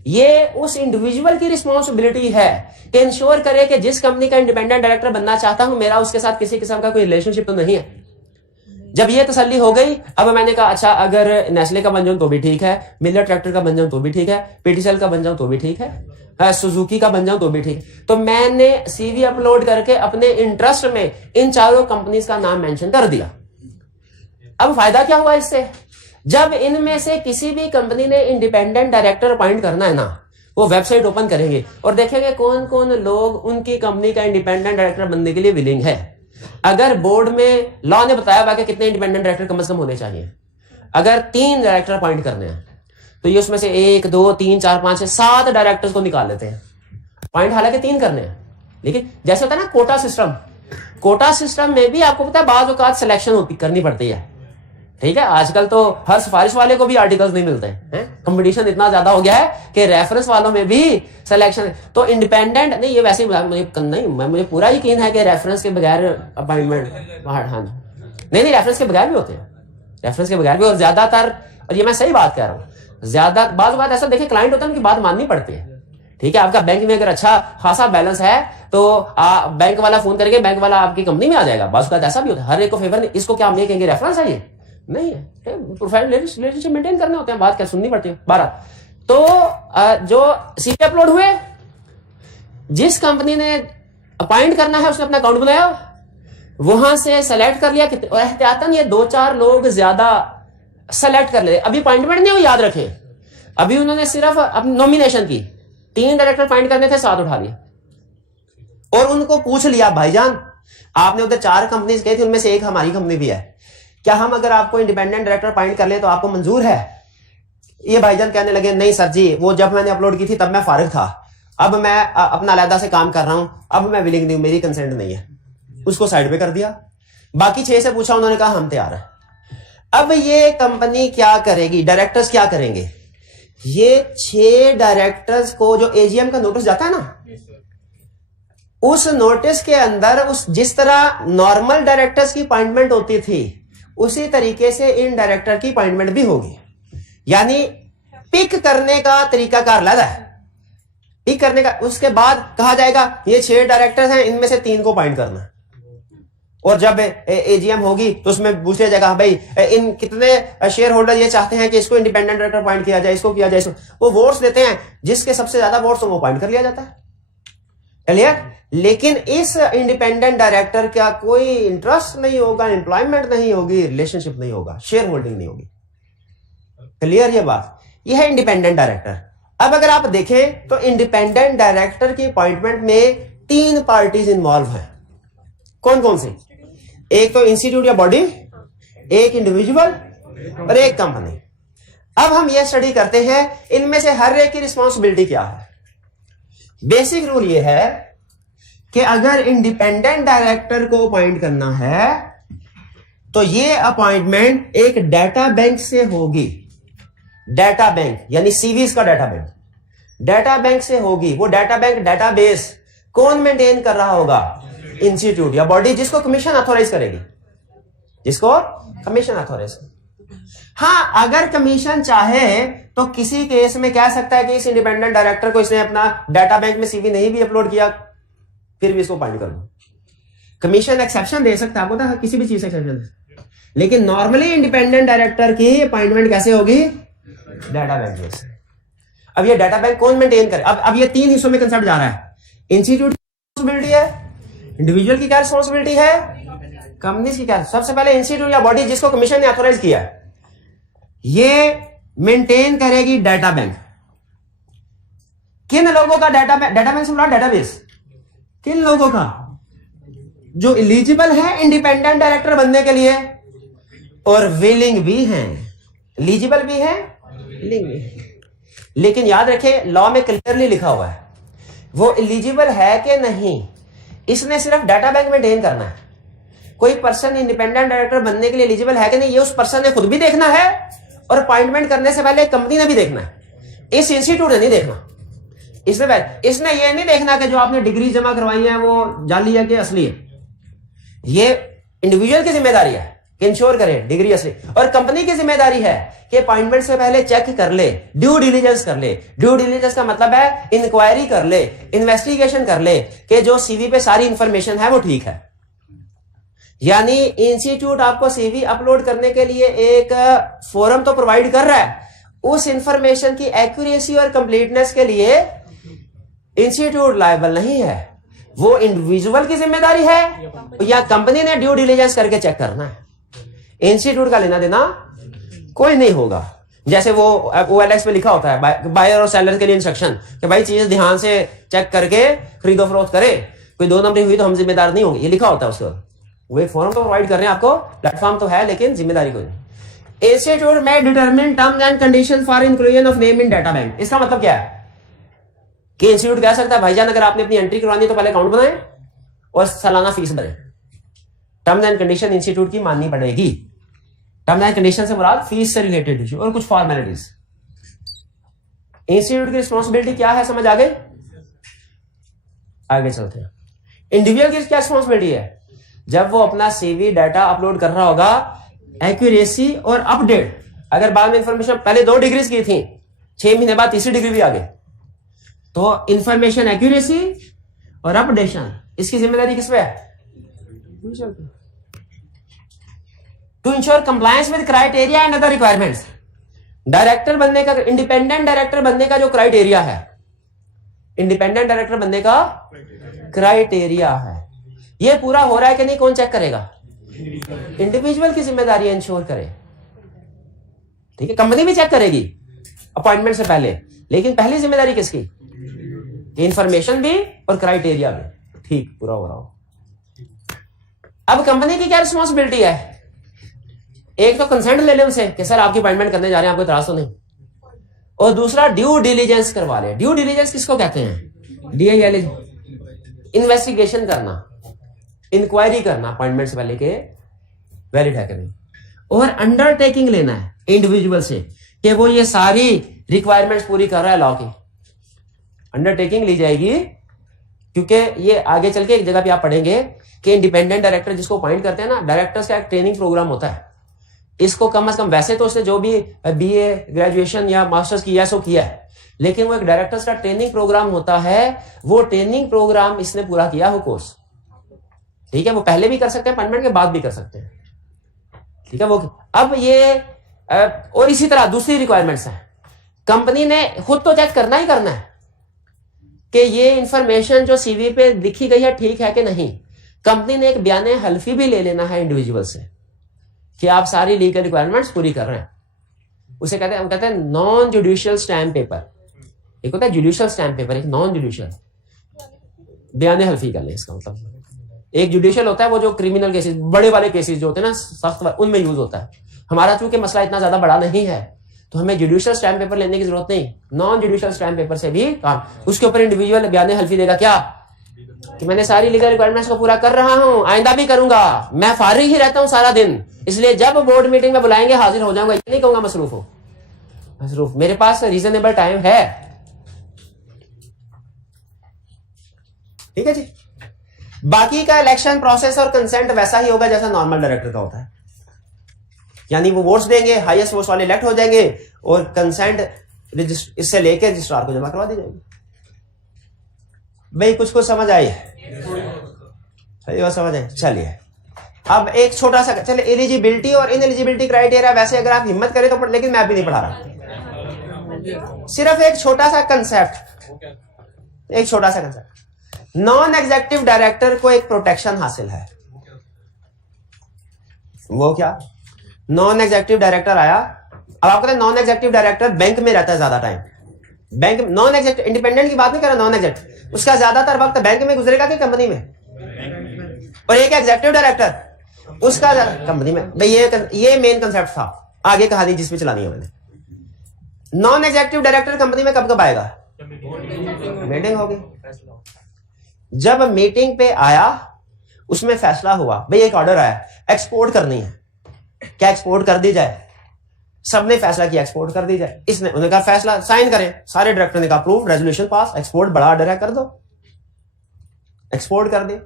ये उस इंडिविजुअल की रिस्पॉन्सिबिलिटी है कि इंश्योर करे कि जिस कंपनी का इंडिपेंडेंट डायरेक्टर बनना चाहता हूं, मेरा उसके साथ किसी किस्म का कोई रिलेशनशिप तो नहीं है। जब ये तसल्ली हो गई, अब मैंने कहा अच्छा अगर नेस्ले का बन जाऊं तो भी ठीक है, मिलर ट्रैक्टर का बन जाऊं तो भी ठीक है, PTCL का बन जाऊं तो भी ठीक है, सुजुकी का बन जाऊं तो भी ठीक है। तो मैंने CV अपलोड करके अपने इंटरेस्ट में इन चारों कंपनीज का नाम मेंशन कर दिया। अब फायदा क्या हुआ इससे? जब इनमें से किसी भी कंपनी ने इंडिपेंडेंट डायरेक्टर अपॉइंट करना है ना, वो वेबसाइट ओपन करेंगे और देखेंगे कौन कौन लोग उनकी कंपनी का इंडिपेंडेंट डायरेक्टर बनने के लिए विलिंग है। अगर बोर्ड में लॉ ने बताया हुआ कि कितने इंडिपेंडेंट डायरेक्टर कम से कम होने चाहिए, अगर 3 डायरेक्टर अपॉइंट करने हैं तो ये उसमें से 1 2 3 4 5 6 7 डायरेक्टर्स को निकाल लेते हैं। पॉइंट हालांकि 3 करने हैं, लेकिन जैसे होता है ना कोटा सिस्टम में भी आपको पता है बाज़ औक़ात सिलेक्शन करनी पड़ती है। ठीक है, आजकल तो हर सिफारिश वाले को भी आर्टिकल्स नहीं मिलते हैं, कंपटीशन इतना ज्यादा हो गया है कि रेफरेंस वालों में भी सिलेक्शन। तो इंडिपेंडेंट नहीं, ये वैसे मुझे पूरा यकीन है कि रेफरेंस के बगैर अपॉइंटमेंट, हाँ नहीं रेफरेंस के बगैर भी होते हैं, रेफरेंस के बगैर भी। और ज्यादातर, और ये मैं सही बात कह रहा हूँ, ज्यादा बात ऐसा देखे क्लाइंट होता है उनकी बात माननी पड़ती है। ठीक है, आपका बैंक में अगर अच्छा खासा बैलेंस है तो बैंक वाला फोन करके बैंक वाला आपकी कंपनी में आ जाएगा। बात ऐसा भी होता है, हर एक को फेवर नहीं, इसको क्या हम ये कहेंगे रेफरेंस है, ये नहीं है, प्रोफाइल रिलेशनशिप मेंटेन करने होते हैं, बात क्या सुननी पड़ती है। 12 तो जो CV अपलोड हुए, जिस कंपनी ने अपॉइंट करना है उसने अपना अकाउंट बनाया, वहां से सेलेक्ट कर लिया, और एहतियातन ये 2-4 लोग ज्यादा सेलेक्ट कर ले। अभी अपॉइंटमेंट नहीं हुई, याद रखें, अभी उन्होंने सिर्फ अपनी नॉमिनेशन की, 3 डायरेक्टर अपॉइंट करने थे, 7 उठा लिए और उनको पूछ लिया भाईजान आपने उधर 4 कंपनीज कही थी, उनमें से एक हमारी कंपनी भी है, क्या हम अगर आपको इंडिपेंडेंट डायरेक्टर अपॉइंट कर ले तो आपको मंजूर है? ये भाईजान कहने लगे नहीं सर जी, वो जब मैंने अपलोड की थी तब मैं फारिग था, अब मैं अपना अलहदा से काम कर रहा हूं, अब मैं विलिंग नहीं हूं, मेरी कंसेंट नहीं है। उसको साइड पे कर दिया। बाकी 6 से पूछा, उन्होंने कहा हम तैयार है। अब ये कंपनी क्या करेगी, डायरेक्टर्स क्या करेंगे? ये 6 डायरेक्टर्स को जो AGM का नोटिस जाता है ना, उस नोटिस के अंदर उस जिस तरह नॉर्मल डायरेक्टर्स की अपॉइंटमेंट होती थी, उसी तरीके से इन डायरेक्टर की अपॉइंटमेंट भी होगी। यानी पिक करने का तरीका कार अलग है। पिक करने का, उसके बाद कहा जाएगा ये 6 डायरेक्टर्स हैं, इनमें से 3 को अपॉइंट करना है। और जब एजीएम होगी तो उसमें पूछ लिया जाएगा भाई इन कितने शेयर होल्डर ये चाहते हैं कि इसको इंडिपेंडेंट डायरेक्टर अपॉइंट किया जाए, इसको किया जाए, इसको। वो वोट्स देते हैं, जिसके सबसे ज्यादा वोट्स वो अपॉइंट कर लिया जाता है। क्लियर? लेकिन इस इंडिपेंडेंट डायरेक्टर का कोई इंटरेस्ट नहीं होगा, एम्प्लॉयमेंट नहीं होगी, रिलेशनशिप नहीं होगा, शेयर होल्डिंग नहीं होगी। क्लियर ये बात? यह है इंडिपेंडेंट डायरेक्टर। अब अगर आप देखें तो इंडिपेंडेंट डायरेक्टर की अपॉइंटमेंट में 3 पार्टीज इन्वॉल्व हैं। कौन कौन सी? एक तो इंस्टीट्यूट या बॉडी, एक इंडिविजुअल और एक कंपनी। अब हम यह स्टडी करते हैं इनमें से हर एक की रिस्पॉन्सिबिलिटी क्या है। बेसिक रूल यह है कि अगर इंडिपेंडेंट डायरेक्टर को अपॉइंट करना है तो यह अपॉइंटमेंट एक डाटा बैंक से होगी। डाटा बैंक यानी सीवीज का डाटा बैंक, डाटा बैंक से होगी। वो डाटा बैंक, डाटाबेस कौन मेंटेन कर रहा होगा? इंस्टीट्यूट या बॉडी, जिसको कमीशन अथॉराइज करेगी, जिसको कमीशन अथॉराइज। हाँ, अगर कमीशन चाहे तो किसी केस में कह सकता है कि इस इंडिपेंडेंट डायरेक्टर को इसने अपना डाटा बैंक में सीवी नहीं भी अपलोड किया, फिर भी इसको अपॉइंट कर दो। कमीशन एक्सेप्शन दे सकता है, आपको पता है, किसी भी चीज एक्सेप्शन दे। लेकिन नॉर्मली इंडिपेंडेंट डायरेक्टर की अपॉइंटमेंट कैसे होगी? डाटा बैंक में से। अब ये डाटा बैंक कौन मेंटेन करे? अब ये 3 हिस्सों में कंसेप्ट जा रहा है। इंस्टीट्यूट की रिस्पॉन्सिबिलिटी है, इंडिविजुअल की क्या रिस्पॉन्सिबिलिटी है, कंपनी की क्या? सबसे पहले इंस्टीट्यूट या बॉडी जिसको कमीशन ने ऑथराइज किया है, ये मेंटेन करेगी डाटा बैंक। किन लोगों का डाटा बैंक से बोला डाटाबेस? किन लोगों का? जो एलिजिबल है इंडिपेंडेंट डायरेक्टर बनने के लिए और विलिंग भी हैं। एलिजिबल भी है, विलिंग भी है। लेकिन याद रखें, लॉ में क्लियरली लिखा हुआ है वो एलिजिबल है कि नहीं, इसने सिर्फ डाटा बैंक मेंटेन करना है। कोई पर्सन इंडिपेंडेंट डायरेक्टर बनने के लिए एलिजिबल है कि नहीं, ये उस पर्सन ने खुद भी देखना है और अपॉइंटमेंट करने से पहले कंपनी ने भी देखना है। इस इंस्टीट्यूट ने नहीं देखना। इसने ये नहीं देखना कि जो आपने डिग्री जमा करवाई है वो जाली है कि असली है। ये इंडिविजुअल की जिम्मेदारी है कि इंश्योर करे डिग्री असली, और कंपनी की जिम्मेदारी है कि अपॉइंटमेंट से पहले चेक कर ले, ड्यू डिलीजेंस कर ले। ड्यू डिलीजेंस का मतलब है इंक्वायरी कर ले, इन्वेस्टिगेशन कर ले कि जो सीवी पे सारी इंफॉर्मेशन है वो ठीक है। यानी इंस्टीट्यूट आपको सीवी अपलोड करने के लिए एक फोरम तो प्रोवाइड कर रहा है, उस इंफॉर्मेशन की एक्यूरेसी और कंप्लीटनेस के लिए इंस्टीट्यूट लायबल नहीं है। वो इंडिविजुअल की जिम्मेदारी है या कंपनी ने ड्यू डिलीजेंस करके चेक करना है। इंस्टीट्यूट का लेना देना कोई नहीं होगा। जैसे वो OLX पे लिखा होता है बायर और सेलर के लिए इंस्ट्रक्शन कि भाई चीज ध्यान से चेक करके खरीदो फरोख्त करे, कोई 2 नंबरी हुई तो हम जिम्मेदार नहीं होंगे, ये लिखा होता है उसको। वो एक फोरम तो प्रोवाइड कर रहे हैं आपको, प्लेटफॉर्म तो है, लेकिन जिम्मेदारी कोई नहीं। इंस्टीट्यूट में determine terms and conditions for inclusion of name in data bank. इसका मतलब क्या है कि इंस्टीट्यूट कह सकता है भाईजान अगर आपने अपनी एंट्री करवानी है तो पहले अकाउंट बनाए और सालाना फीस भरे। टर्म्स एंड कंडीशन इंस्टीट्यूट की माननी पड़ेगी। टर्म्स एंड कंडीशन से मुराद फीस से रिलेटेड इशू और कुछ फॉर्मेलिटीज। इंस्टीट्यूट की रिस्पॉन्सिबिलिटी क्या है, समझ आ गई? आगे चलते हैं। इंडिविजुअल की क्या रिस्पॉन्सिबिलिटी है? जब वो अपना सीवी डाटा अपलोड कर रहा होगा, एक्यूरेसी और अपडेट। अगर बाद में इंफॉर्मेशन पहले 2 डिग्रीज की थी, 6 महीने बाद तीसरी डिग्री भी आ गई, तो इंफॉर्मेशन एक्यूरेसी और अपडेशन, इसकी जिम्मेदारी किस पे है? To ensure compliance with criteria and other requirements. Director बनने का, इंडिपेंडेंट डायरेक्टर बनने का जो क्राइटेरिया है, इंडिपेंडेंट डायरेक्टर बनने का क्राइटेरिया है, ये पूरा हो रहा है कि नहीं, कौन चेक करेगा? इंडिविजुअल की जिम्मेदारी इंश्योर करे। ठीक है, कंपनी भी चेक करेगी अपॉइंटमेंट से पहले, लेकिन पहली जिम्मेदारी किसकी? इंफॉर्मेशन भी और क्राइटेरिया भी ठीक पूरा हो रहा हो। अब कंपनी की क्या रिस्पॉन्सिबिलिटी है? एक तो कंसेंट ले ले उनसे कि सर आपकी अपॉइंटमेंट करने जा रहे हैं, आपको इतराज तो नहीं, और दूसरा ड्यू डिलीजेंस करवा ले। ड्यू डिलीजेंस किसको कहते हैं? DIL, इन्वेस्टिगेशन करना, इंक्वायरी करना अपॉइंटमेंट से पहले के वैलिड है कि नहीं, और अंडरटेकिंग लेना है इंडिविजुअल से कि वो ये सारी रिक्वायरमेंट्स पूरी कर रहा है लॉ की। अंडरटेकिंग ली जाएगी क्योंकि ये आगे चल के एक जगह पे आप पढ़ेंगे कि इंडिपेंडेंट डायरेक्टर जिसको अपॉइंट करते हैं ना, डायरेक्टर्स का एक ट्रेनिंग प्रोग्राम होता है इसको कम से कम, वैसे तो उसने जो भी बीए ग्रेजुएशन या मास्टर्स किया सो किया है, लेकिन वो एक डायरेक्टर्स का ट्रेनिंग प्रोग्राम होता है, वो ट्रेनिंग प्रोग्राम इसने पूरा किया हो कोर्स, ठीक है। वो पहले भी कर सकते हैं, अपॉइंटमेंट के बाद भी कर सकते हैं, ठीक है। वो अब ये और इसी तरह दूसरी रिक्वायरमेंट्स हैं। कंपनी ने खुद तो चेक करना ही करना है कि ये इंफॉर्मेशन जो सीवी पे लिखी गई है ठीक है कि नहीं। कंपनी ने एक बयान हल्फी भी ले लेना है इंडिविजुअल से कि आप सारी लीगल रिक्वायरमेंट्स पूरी कर रहे हैं। उसे कहते हैं नॉन जुडिशियल स्टैम्प पेपर। एक होता है जुडिशियल स्टैम्प पेपर, एक नॉन जुडिशियल बयान हल्फी कर लें। इसका मतलब एक जुडिशियल होता है वो जो क्रिमिनल केसेस, बड़े वाले केसेस जो होते हैं ना सख्त, उनमें यूज होता है। हमारा चूंकि मसला इतना ज्यादा बड़ा नहीं है तो हमें जुडिशियल स्टैम्प पेपर लेने की जरूरत नहीं, नॉन जुडिशियल स्टैम्प पेपर से भी काम। उसके ऊपर इंडिविजुअल बयान हल्फी देगा क्या कि मैंने सारी लीगल रिक्वायरमेंट्स को पूरा कर रहा हूं, आइंदा भी करूंगा, मैं फारिग ही रहता हूं सारा दिन, इसलिए जब बोर्ड मीटिंग में बुलाएंगे हाजिर हो जाऊंगा। ये नहीं कहूंगा मसरूफ हो, मसरूफ, मेरे पास रीजनेबल टाइम है, ठीक है जी। बाकी का इलेक्शन प्रोसेस और कंसेंट वैसा ही होगा जैसा नॉर्मल डायरेक्टर का होता है, यानी वो वोट्स देंगे, हाईएस्ट वोट्स वाले इलेक्ट हो जाएंगे और कंसेंट इससे लेकर रजिस्ट्रार को जमा करवा दी जाएगी। भाई कुछ समझ आई? सही बात समझ आई। चलिए अब एक छोटा सा, चलिए एलिजिबिलिटी और इनएलिजिबिलिटी क्राइटेरिया, वैसे अगर आप हिम्मत करें तो, लेकिन मैं भी नहीं पढ़ा रहा, सिर्फ एक छोटा सा कंसेप्ट, एक छोटा सा कंसेप्ट। नॉन एग्जेक्टिव डायरेक्टर को एक प्रोटेक्शन हासिल है। वो क्या? नॉन एग्जेक्टिव डायरेक्टर आया, अब आपको नॉन एग्जेक्टिव डायरेक्टर बैंक में रहता है ज्यादा time, bank non executive, independent की बात नहीं कर रहा, नॉन एग्जेक्टिव, उसका ज्यादातर वक्त बैंक में गुजरेगा कि कंपनी में? और एक एग्जेक्टिव डायरेक्टर उसका कंपनी में। भाई ये मेन कंसेप्ट था, आगे कहानी जिसमें चलानी है मैंने। नॉन एग्जेक्टिव डायरेक्टर कंपनी में कब आएगा? मीटिंग होगी। जब मीटिंग पे आया, उसमें फैसला हुआ, भाई एक ऑर्डर आया, एक्सपोर्ट करनी है, क्या एक्सपोर्ट कर दी जाए? सबने फैसला किया एक्सपोर्ट कर दी जाए। इसने उन्होंने कहा फैसला साइन करें, सारे डायरेक्टर ने कहा अप्रूव, रेजोल्यूशन पास, एक्सपोर्ट बड़ा ऑर्डर है कर दो, एक्सपोर्ट कर दे।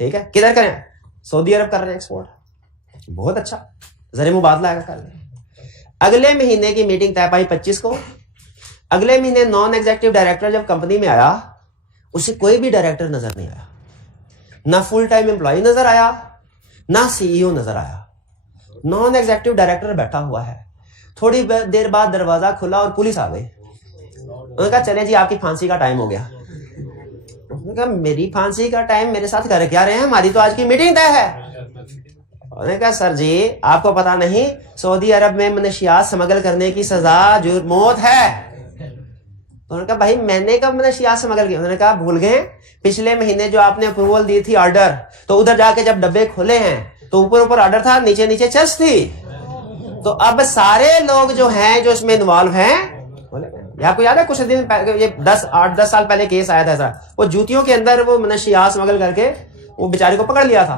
ठीक है, किधर करें? सऊदी अरब कर रहे हैं एक्सपोर्ट, बहुत अच्छा, जरे मुबादला कर रहे। अगले महीने की मीटिंग तय पाई 25 को। अगले महीने नॉन एग्जेक्टिव डायरेक्टर जब कंपनी में आया, उसे कोई भी डायरेक्टर नजर नहीं आया, ना फुल टाइम एम्प्लॉय नजर आया, ना सीईओ नजर आया। नॉन एग्जेक्टिव डायरेक्टर बैठा हुआ है। थोड़ी देर बाद दरवाजा खुला और पुलिस आ गई। उन्होंने कहा चले जी आपकी फांसी का टाइम हो गया। उन्होंने कहा मेरी फांसी का टाइम मेरे साथ कर क्या रहे हैं, हमारी तो आज की मीटिंग तय है। उन्होंने कहा सर जी आपको पता नहीं, सऊदी अरब में मनशियात स्मगल करने की सजा मौत है। उन्होंने कहा भाई मैंने कब मनशियात स्मगल किया? उन्होंने कहा भूल गए, पिछले महीने जो आपने अप्रूवल दी थी ऑर्डर, तो उधर जाके जब डब्बे खोले हैं तो ऊपर ऊपर ऑर्डर था, नीचे नीचे चेस्ट थी। तो अब सारे लोग जो हैं जो इसमें इन्वॉल्व हैं, आपको याद है कुछ दिन पहले, ये 8-10 साल पहले केस आया था ऐसा, वो जूतियों के अंदर वो मनशियात स्मगल करके वो बेचारे को पकड़ लिया था।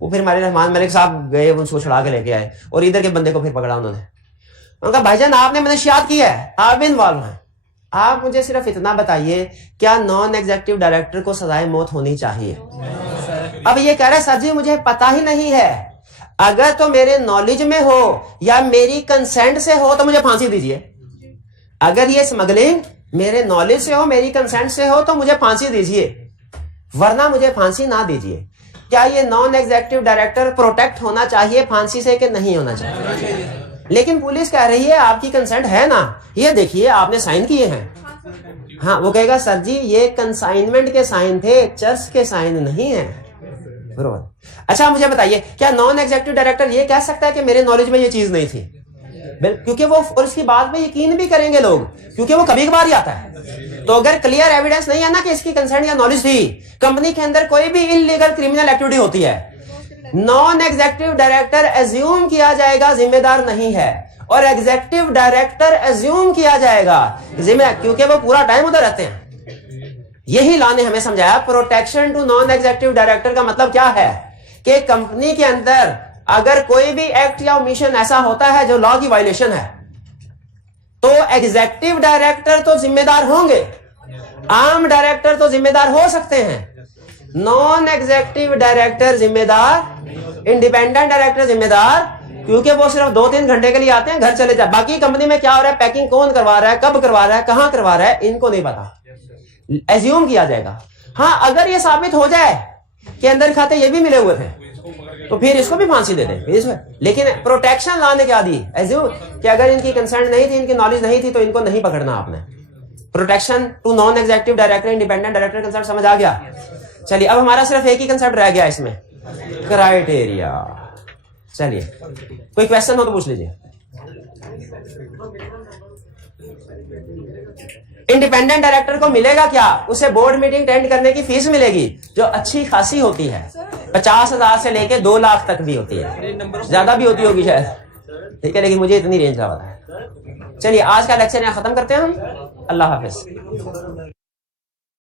वो फिर हमारे रहमान मलिक साहब गए, उसको छुड़ा के लेके आए और इधर के बंदे को फिर पकड़ा उन्होंने। उनका भाईजान आपने मनशियात की है, आप भी इन्वॉल्व हैं, आप मुझे सिर्फ इतना बताइए क्या नॉन एग्जेक्टिव डायरेक्टर को सजाए मौत होनी चाहिए? अब ये कह रहे सर जी मुझे पता ही नहीं है, अगर तो मेरे नॉलेज में हो या मेरी कंसेंट से हो तो मुझे फांसी दीजिए। अगर ये स्मगलिंग मेरे नॉलेज से हो, मेरी कंसेंट से हो तो मुझे फांसी दीजिए, वरना मुझे फांसी ना दीजिए। क्या ये नॉन एग्जेक्टिव डायरेक्टर प्रोटेक्ट होना चाहिए फांसी से कि नहीं होना चाहिए? लेकिन पुलिस कह रही है आपकी कंसेंट है ना, ये देखिए आपने साइन किए हैं। हाँ, वो कहेगा सर जी ये कंसाइनमेंट के साइन थे, चर्च के साइन नहीं है। बरोबर। अच्छा मुझे बताइए क्या नॉन एग्जेक्टिव डायरेक्टर ये कह सकता है कि मेरे नॉलेज में ये चीज नहीं थी? क्योंकि वो, और इसकी बात पे यकीन भी करेंगे लोग, क्योंकि वो कभी कभार ही आता है। तो अगर क्लियर एविडेंस नहीं है ना कि इसकी कंसेंट या नॉलेज थी, कंपनी के अंदर कोई भी इलीगल क्रिमिनल एक्टिविटी होती है, नॉन एग्जेक्टिव डायरेक्टर एज्यूम किया जाएगा जिम्मेदार नहीं है, और एग्जेक्टिव डायरेक्टर एज्यूम किया जाएगा जिम्मेदार, क्योंकि वो पूरा टाइम उधर रहते हैं। यही लॉ ने हमें समझाया protection to non executive director का मतलब क्या है कि कंपनी के अंदर अगर कोई भी एक्ट या ओमिशन ऐसा होता है जो लॉ की वायलेशन है, तो एग्जेक्टिव डायरेक्टर तो जिम्मेदार होंगे, आम डायरेक्टर तो जिम्मेदार हो सकते हैं, नॉन एग्जेक्टिव डायरेक्टर जिम्मेदार, इंडिपेंडेंट डायरेक्टर जिम्मेदार क्योंकि वो सिर्फ 2-3 घंटे के लिए आते हैं, घर चले जाए। बाकी कंपनी में क्या हो रहा है, पैकिंग कौन करवा रहा है, कब करवा रहा है, कहां करवा रहा है, इनको नहीं पता। एज्यूम किया जाएगा। हाँ, अगर ये साबित हो जाए कि अंदर खाते ये भी मिले हुए थे तो फिर इसको भी फांसी दे दें। लेकिन प्रोटेक्शन लाने क्या दी, एज्यूम कि अगर इनकी कंसर्न नहीं थी, इनकी नॉलेज नहीं थी, तो इनको नहीं पकड़ना आपने। Protection to non executive director, independent director concept समझ आ गया। चलिए, अब हमारा सिर्फ एक ही कंसेप्ट रह गया इसमें, क्राइटेरिया। चलिए, कोई क्वेश्चन हो तो पूछ लीजिए। इंडिपेंडेंट डायरेक्टर को मिलेगा क्या, उसे बोर्ड मीटिंग अटेंड करने की फीस मिलेगी जो अच्छी खासी होती है, 50,000 से लेके 2 लाख तक भी होती है, ज्यादा भी होती होगी शायद, ठीक है, लेकिन मुझे इतनी रेंज का पता है। चलिए, आज का लेक्चर यहाँ खत्म करते हैं हम। अल्लाह हाफिज।